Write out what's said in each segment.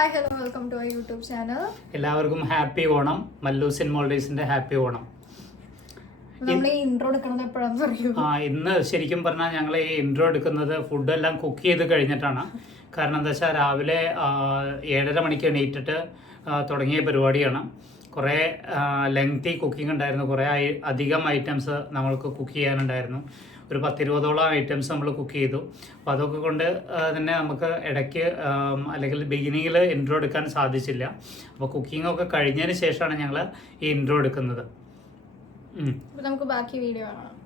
Hi hello welcome to YouTube channel. എല്ലാവർക്കും happy Onam. Mallus in മോൾഡേഴ്സിന്റെ happy Onam. നമ്മൾ ഈ ഇൻട്രോ എടുക്കുന്നത് എപ്പോഴാണെന്ന് പറയൂ. ഇന്ന് ശരിക്കും പറഞ്ഞാൽ ഞങ്ങൾ ഈ ഇൻട്രോ എടുക്കുന്നത് ഫുഡെല്ലാം കുക്ക് ചെയ്ത് കഴിഞ്ഞിട്ടാണ്. കാരണം എന്താ വെച്ചാൽ രാവിലെ 7:30 മണിക്ക് എണീറ്റിട്ട് തുടങ്ങിയ പരിപാടിയാണ്. കുറേ ലെങ്തി കുക്കിംഗ് ഉണ്ടായിരുന്നു. കുറേ അധികം ഐറ്റംസ് നമ്മൾക്ക് കുക്ക് ചെയ്യാനുണ്ടായിരുന്നു. ഒരു 10-20ഓളം ഐറ്റംസ് നമ്മൾ കുക്ക് ചെയ്തു. അപ്പോൾ അതൊക്കെ കൊണ്ട് തന്നെ നമുക്ക് ഇടയ്ക്ക് അല്ലെങ്കിൽ ബിഗിനിങ്ങിൽ ഇൻട്രോ എടുക്കാൻ സാധിച്ചില്ല. അപ്പോൾ കുക്കിംഗ് ഒക്കെ കഴിഞ്ഞതിന് ശേഷമാണ് ഞങ്ങൾ ഈ ഇൻട്രോ എടുക്കുന്നത്. നമുക്ക് ബാക്കി വീഡിയോ കാണാം.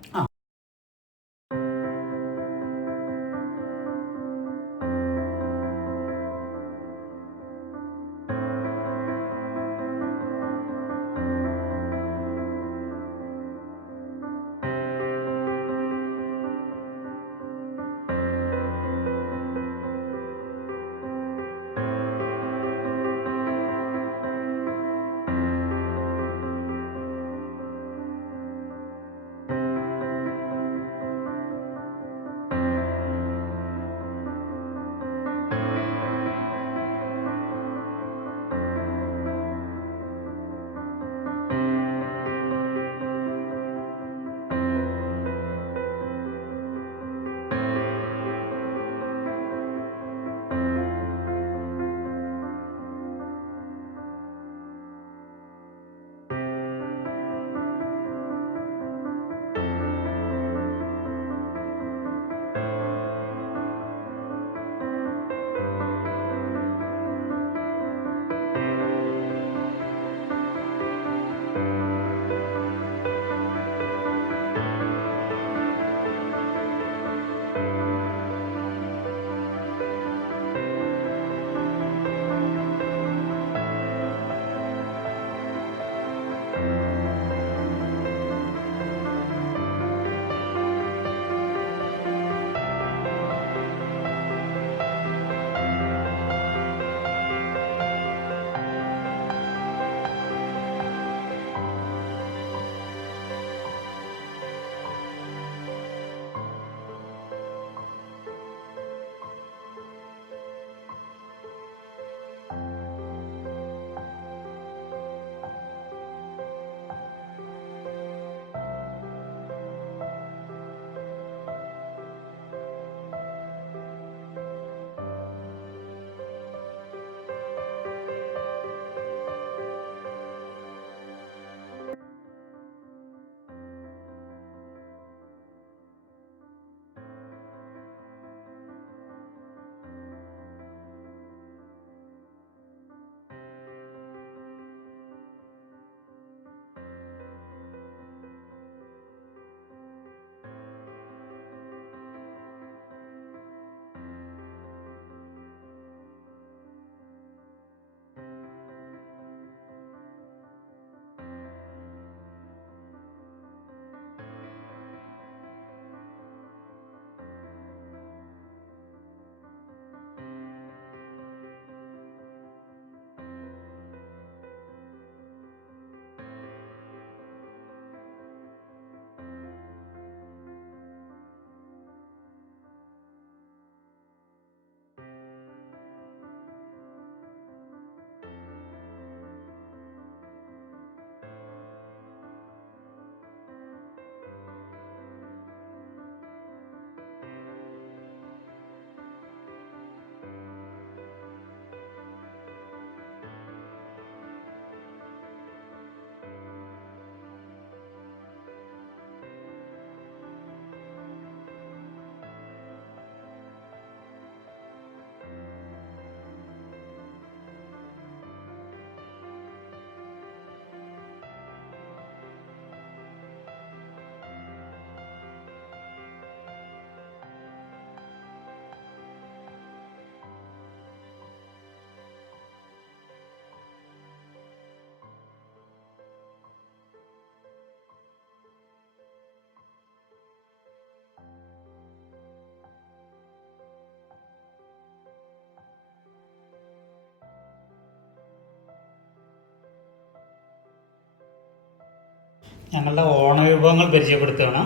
ഞങ്ങളുടെ ഓണവിഭവങ്ങൾ പരിചയപ്പെടുത്തുകയാണ്.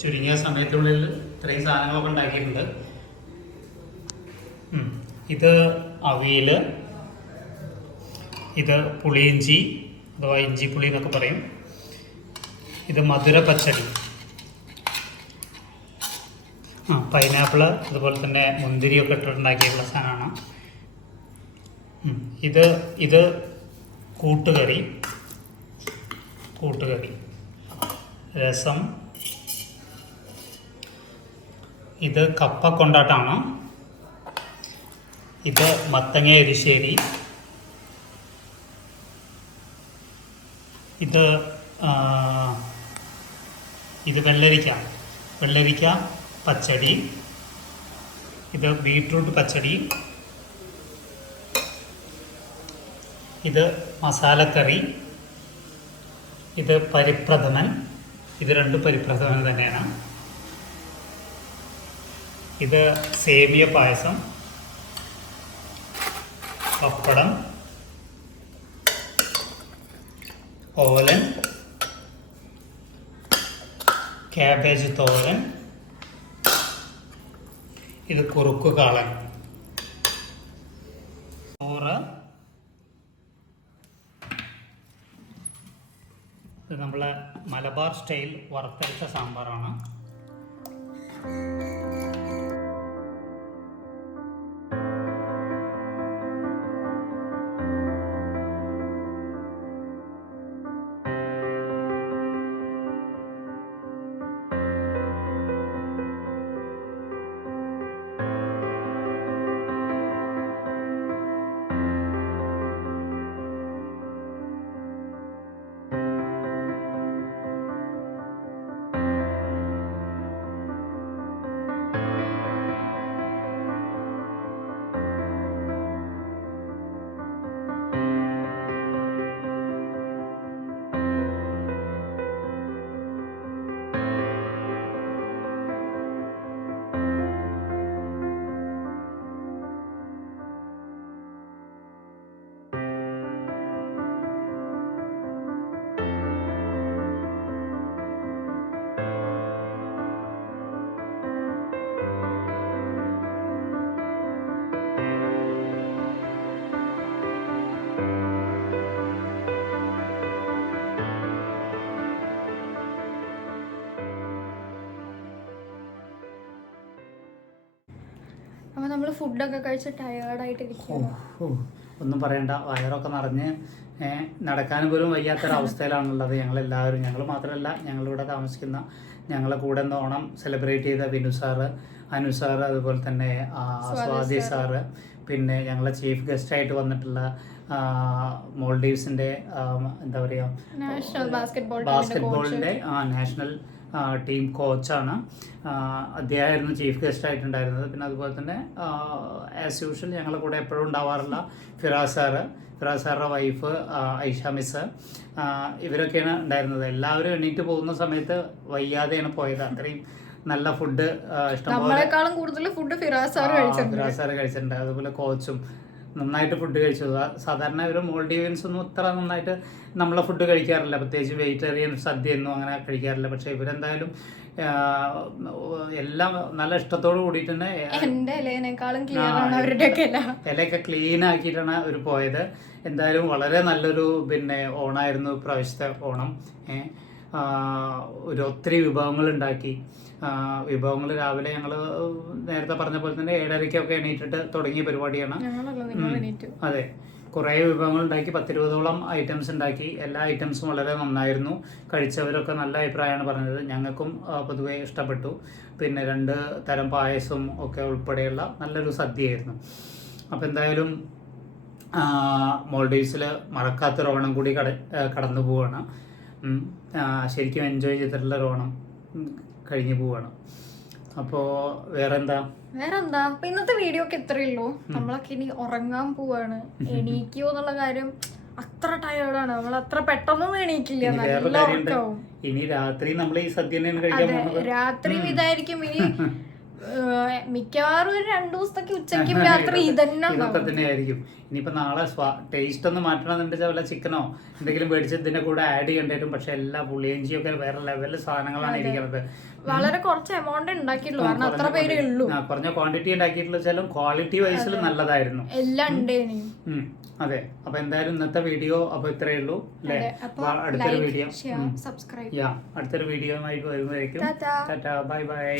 ചുരുങ്ങിയ സമയത്തിനുള്ളിൽ ഇത്രയും സാധനങ്ങളൊക്കെ ഉണ്ടാക്കിയിട്ടുണ്ട്. ഇത് അവിയൽ, ഇത് പുളിയിഞ്ചി അഥവാ ഇഞ്ചി പുളി എന്നൊക്കെ പറയും. ഇത് മധുര പച്ചടി, പൈനാപ്പിൾ അതുപോലെ തന്നെ മുന്തിരിയൊക്കെ ഇട്ടിട്ടുണ്ടാക്കിയിട്ടുള്ള സാധനമാണ്. ഇത് കൂട്ടുകറി, രസം. ഇത് കപ്പ കൊണ്ടാട്ടാണ്. ഇത് മത്തങ്ങ എരിശ്ശേരി. ഇത് വെള്ളരിക്ക പച്ചടി. ഇത് ബീട്രൂട്ട് പച്ചടി. ഇത് മസാലക്കറി. ഇത് പരിപ്രഥമൻ. ഇത് 2 പരിപ്രഥമൻ തന്നെയാണ്. ഇത് സേമിയ പായസം, പപ്പടം, ഓലൻ, ക്യാബേജ് തോരൻ. ഇത് കുറുക്ക് കാളൻ. ചോറ്. ഇത് നമ്മളെ മലബാർ സ്റ്റൈൽ വറുത്തരച്ച സാമ്പാറാണ്. അപ്പൊ നമ്മള് ഫുഡൊക്കെ കഴിച്ച് ടയേർഡായിട്ടിരിക്കുന്നു. ഒന്നും പറയണ്ട, വയറൊക്കെ നിറഞ്ഞ് നടക്കാൻ പോലും വയ്യാത്തൊരവസ്ഥയിലാണുള്ളത് ഞങ്ങളെല്ലാവരും. ഞങ്ങൾ മാത്രമല്ല, ഞങ്ങളിവിടെ താമസിക്കുന്ന ഞങ്ങളെ കൂടെ നിന്ന് ഓണം സെലിബ്രേറ്റ് ചെയ്ത വിനു സാറ്, അനു സാറ്, അതുപോലെ തന്നെ സ്വാതി സാറ്, പിന്നെ ഞങ്ങളെ ചീഫ് ഗസ്റ്റായിട്ട് വന്നിട്ടുള്ള മോൾഡീവ്സിൻ്റെ എന്താ പറയുക, ബാസ്കറ്റ്ബോളിൻ്റെ നാഷണൽ ടീം കോച്ചാണ്. അദ്ദേഹമായിരുന്നു ചീഫ് ഗസ്റ്റ് ആയിട്ടുണ്ടായിരുന്നത്. പിന്നെ അതുപോലെ തന്നെ ആസ് യൂഷ്വൽ ഞങ്ങളുടെ കൂടെ എപ്പോഴും ഉണ്ടാവാറുള്ള ഫിറാസ് സാറുടെ വൈഫ് ഐഷ മിസ്, ഇവരൊക്കെയാണ് ഉണ്ടായിരുന്നത്. എല്ലാവരും എണീറ്റ് പോകുന്ന സമയത്ത് വയ്യാതെയാണ് പോയത്. അത്രയും നല്ല ഫുഡ് നമ്മളെക്കാളും കൂടുതൽ ഫുഡ് ഫിറാസ് സാറ് കഴിച്ചിട്ടുണ്ട്. അതുപോലെ കോച്ചും നന്നായിട്ട് ഫുഡ് കഴിച്ചു. സാധാരണ ഇവർ മോൾഡീവിയൻസ് ഒന്നും ഇത്ര നന്നായിട്ട് നമ്മളെ ഫുഡ് കഴിക്കാറില്ല, പ്രത്യേകിച്ച് വെജിറ്റേറിയൻ സദ്യ ഒന്നും അങ്ങനെ കഴിക്കാറില്ല. പക്ഷെ ഇവരെന്തായാലും എല്ലാം നല്ല ഇഷ്ടത്തോട് കൂടിയിട്ട് തന്നെ ഇലയൊക്കെ ക്ലീൻ ആക്കിയിട്ടാണ് അവർ പോയത്. എന്തായാലും വളരെ നല്ലൊരു ഓണായിരുന്നു പ്രാവശ്യത്തെ ഓണം. ഒത്തിരി വിഭവങ്ങൾ ഉണ്ടാക്കി. വിഭവങ്ങൾ രാവിലെ ഞങ്ങൾ നേരത്തെ പറഞ്ഞ പോലെ തന്നെ 7:30 എണീറ്റിട്ട് തുടങ്ങിയ പരിപാടിയാണ്. അതെ, കുറേ വിഭവങ്ങൾ ഉണ്ടാക്കി, 10-20ഓളം ഐറ്റംസ് ഉണ്ടാക്കി. എല്ലാ ഐറ്റംസും വളരെ നന്നായിരുന്നു. കഴിച്ചവരൊക്കെ നല്ല അഭിപ്രായമാണ് പറഞ്ഞത്. ഞങ്ങൾക്കും പൊതുവെ ഇഷ്ടപ്പെട്ടു. പിന്നെ 2 തരം പായസവും ഒക്കെ ഉൾപ്പെടെയുള്ള നല്ലൊരു സദ്യയായിരുന്നു. അപ്പോൾ എന്തായാലും മോൾഡീവ്സിൽ മറക്കാത്തൊരു ഓണം കൂടി കടന്നു പോവുകയാണ്. ശരിക്കും എൻജോയ് ചെയ്തിട്ടുള്ളൊരു ഓണം കഴിഞ്ഞു പോവാണ്. അപ്പോൾ വേറെന്താ അപ്പൊ ഇന്നത്തെ വീഡിയോ ഒക്കെ ഇത്രയേ ഉള്ളൂ. നമ്മളൊക്കെ ഇനി ഉറങ്ങാൻ പോവാണ്. എണീക്കോ എന്നുള്ള കാര്യം അത്ര ടയേർഡാണ്. നമ്മൾ അത്ര പെട്ടെന്നൊന്നും എണീക്കില്ല. നല്ല ഉറക്കവും. ഇനി രാത്രി നമ്മൾ ഈ സദ്യ കഴിക്കാൻ രാത്രി ഇതായിരിക്കും. ഇനി മിക്കവാറും ഒരു 2 ദിവസത്തേക്ക് ഉച്ചയ്ക്കും രാത്രി ഇതന്നെ ഇതൊക്കെ തന്നെ ആയിരിക്കും. ഇനിയിപ്പോ നാളെ ടേസ്റ്റ് ഒന്ന് മാറ്റണമെന്നുണ്ടെങ്കിൽ വല്ല ചിക്കനോ എന്തെങ്കിലും മേടിച്ച് ഇതിന്റെ കൂടെ ആഡ് ചെയ്യേണ്ടി വരും. പക്ഷെ എല്ലാ പുളിയഞ്ചിയും ഒക്കെ വേറെ ലെവലിൽ സാധനങ്ങളാണ് ഇരിക്കുന്നത്. വളരെ കുറച്ച് എമൗണ്ട് ഉണ്ടാക്കിയിട്ടുള്ളൂ, കാരണം അത്ര പേരേ ഉള്ളൂ. കുറഞ്ഞ ക്വാണ്ടിറ്റി ഉണ്ടാക്കിയിട്ടുള്ള വെച്ചാലും ക്വാളിറ്റി വൈസിൽ നല്ലതായിരുന്നു എല്ലാം ഉണ്ട്. അതെ, അപ്പൊ എന്തായാലും ഇന്നത്തെ വീഡിയോ അപ്പൊ ഇത്രയേ ഉള്ളൂ അല്ലേ? അടുത്തൊരു വീഡിയോ സബ്സ്ക്രൈബ് അടുത്തൊരു വീഡിയോ ആയിട്ട് വരുന്നതായിരിക്കും. Bye bye.